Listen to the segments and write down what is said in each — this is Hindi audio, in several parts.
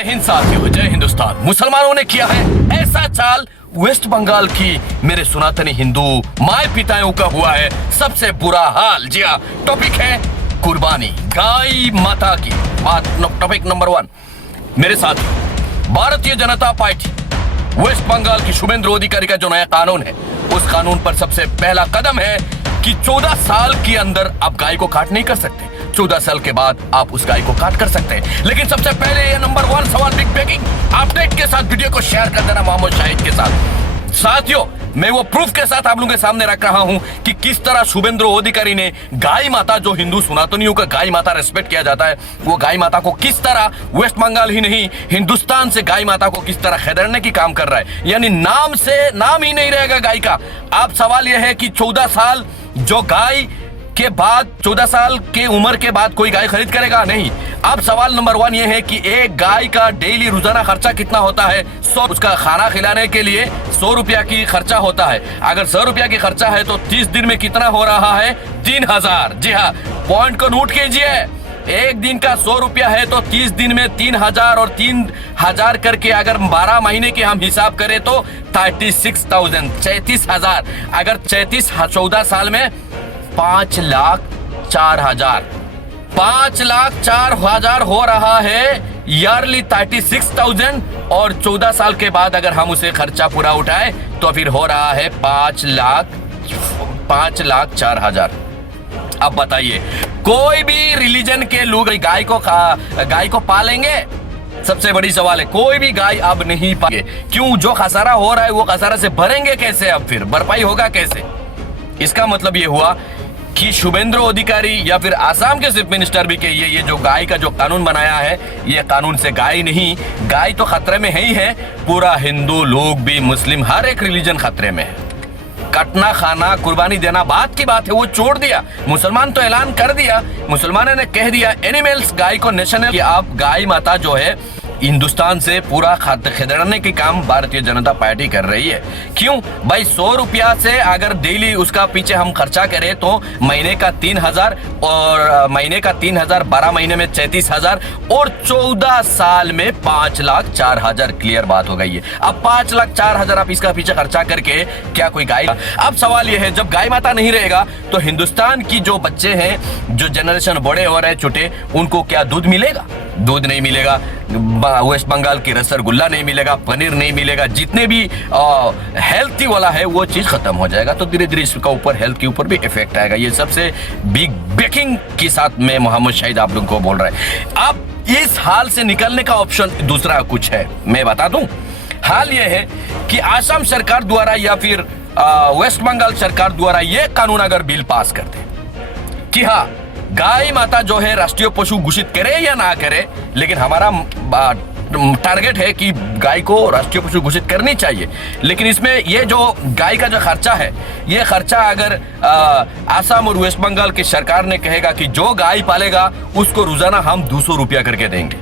जय हिंद साथियों, जय हिंदुस्तान। मुसलमानों ने किया है ऐसा चाल, वेस्ट बंगाल की मेरे सनातनी हिंदू माए पिताओं का हुआ है सबसे बुरा हाल। जी हाँ, टॉपिक है कुर्बानी, गाय माता की बात। टॉपिक नंबर 1 मेरे साथियों, भारतीय जनता पार्टी वेस्ट बंगाल की शुभेंद्र अधिकारी का जो नया कानून है, उस कानून पर सबसे पहला कदम है कि 14 साल के अंदर आप गाय को काट नहीं कर सकते। 14 साल के बाद आप उस गाय को काट कर सकते हैं। लेकिन सबसे पहले ये नंबर 1 सवाल, बिग ब्रेकिंग अपडेट के साथ वीडियो को शेयर कर देना मोहम्मद शाहिद के साथ। साथियों, मैं वो प्रूफ के साथ आप लोगों के सामने रख रहा हूं कि किस तरह शुभेंद्र अधिकारी ने गाय माता, जो हिंदू सनातनियों का गाय माता रेस्पेक्ट किया जाता है, वो गाय माता को किस तरह वेस्ट बंगाल ही नहीं हिंदुस्तान से गाय माता को किस तरह खदेड़ने की काम कर रहा है। यानी नाम से नाम ही नहीं रहेगा गाय का। अब सवाल यह है कि 14 साल जो गाय के बाद 14 साल के उम्र के बाद कोई गाय खरीद करेगा? नहीं। अब सवाल नंबर 1 ये है कि एक गाय का डेली रोजाना खर्चा कितना होता है? उसका खाना खिलाने के लिए 100 रुपया की खर्चा होता है। अगर 100 रुपया की खर्चा है तो 30 दिन में कितना हो रहा है? 3000। जी हाँ, पॉइंट को नोट कीजिए। एक दिन का 100 रुपया है तो 30 दिन में 3000 और 3000 करके अगर 12 महीने के हम हिसाब करें तो 36,000, 33,000। अगर 14 साल में 5,04,000, 5,04,000 हो रहा है ईयरली 36,000। और 14 साल के बाद अगर हम उसे खर्चा पूरा उठाए तो फिर हो रहा है 5,04,000। अब बताइए, कोई भी रिलीजन के लोग गाय को पालेंगे? सबसे बड़ी सवाल है, कोई भी गाय अब नहीं पाएंगे। क्यों? जो खसारा हो रहा है वो खसारा से भरेंगे कैसे? अब फिर भरपाई होगा कैसे? इसका मतलब ये हुआ कि शुभेंद्र अधिकारी या फिर आसाम के चीफ मिनिस्टर भी कहिए, ये जो गाय का जो कानून बनाया है, ये कानून से गाय नहीं, गाय तो खतरे में है ही है, पूरा हिंदू लोग भी, मुस्लिम, हर एक रिलीजन खतरे में है। कटना, खाना, कुर्बानी देना बात की बात है, वो छोड़ दिया। मुसलमान तो ऐलान कर दिया, मुसलमानों ने कह दिया एनिमल्स, गाय को नेशनल, कि आप गाय माता जो है हिंदुस्तान से पूरा खदेड़ने की काम भारतीय जनता पार्टी कर रही है। क्यों भाई? 100 रुपया से अगर डेली उसका पीछे हम खर्चा करें तो महीने का 3000, और महीने का 3000, 12 महीने में 33,000, और 14 साल में 5,04,000। क्लियर बात हो गई है। अब 5,04,000 आप इसका पीछे खर्चा करके क्या कोई गाय? अब सवाल यह है, जब गाय माता नहीं रहेगा तो हिंदुस्तान की जो बच्चे हैं, जो जनरेशन बड़े हो रहे छोटे, उनको क्या दूध मिलेगा? दूध नहीं मिलेगा। वेस्ट बंगाल की रसगुल्ला नहीं मिलेगा, पनीर नहीं मिलेगा, जितने भी हेल्थी वाला है वो चीज खत्म हो जाएगा। तो धीरे धीरे इसका ऊपर हेल्थ के ऊपर भी इफेक्ट आएगा। ये सबसे बिग ब्रेकिंग के साथ में मोहम्मद शाहिद आप लोगों को बोल रहा है। अब इस हाल से निकलने का ऑप्शन दूसरा कुछ है, मैं बता दूं। हाल ये है कि आसाम सरकार द्वारा या फिर वेस्ट बंगाल सरकार द्वारा ये कानून अगर बिल पास करते कि हाँ, गाय माता जो है राष्ट्रीय पशु घोषित करे या ना करे, लेकिन हमारा टारगेट है कि गाय को राष्ट्रीय पशु घोषित करनी चाहिए। लेकिन इसमें ये जो गाय का जो खर्चा है, ये खर्चा अगर आसाम और वेस्ट बंगाल की सरकार ने कहेगा कि जो गाय पालेगा उसको रोजाना हम 200 रुपया करके देंगे।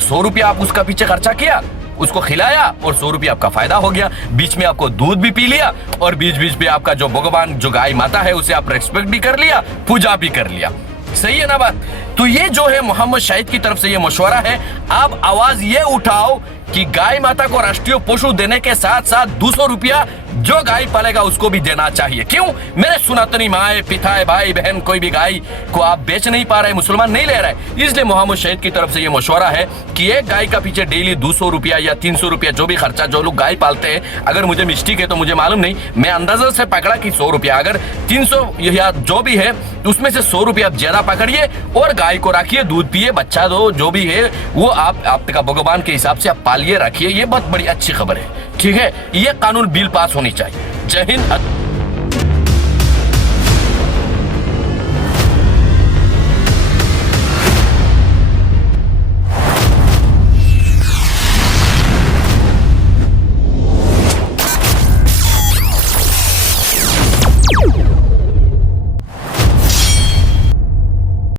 100 रुपया आप उसका पीछे खर्चा किया, उसको खिलाया, और 100 रुपया आपका फायदा हो गया। बीच में आपको दूध भी पी लिया, और बीच बीच में आपका जो भगवान, जो गाय माता है, उसे आप रेस्पेक्ट भी कर लिया, पूजा भी कर लिया। सही है ना बात? तो ये जो है मोहम्मद शाहिद की तरफ से ये मशवरा है। आप आवाज ये उठाओ कि गाय माता को राष्ट्रीय पशु देने के साथ साथ 200 रुपया जो गाय पालेगा उसको भी देना चाहिए। क्यों? मेरे सनातनी माए, पिताए, भाई बहन, कोई भी गाय को आप बेच नहीं पा रहे, मुसलमान नहीं ले रहे। इसलिए मोहम्मद शाहिद की तरफ से ये मशवरा है कि एक गाय का पीछे डेली 200 रुपया या 300 रुपया, जो भी खर्चा जो लोग गाय पालते हैं, अगर मुझे मिस्टेक है तो मुझे मालूम नहीं, मैं अंदाजा से पकड़ा कि 100 रुपया, अगर 300 या जो भी है उसमें से 100 रुपया आप ज्यादा पकड़िए और गाय को रखिए, दूध पिए, बच्चा दो, जो भी है वो आप आपका भगवान के हिसाब से आप पालिए, रखिए। ये बहुत बड़ी अच्छी खबर है। ठीक है, ये कानून बिल पास होनी चाहिए। जय हिंद।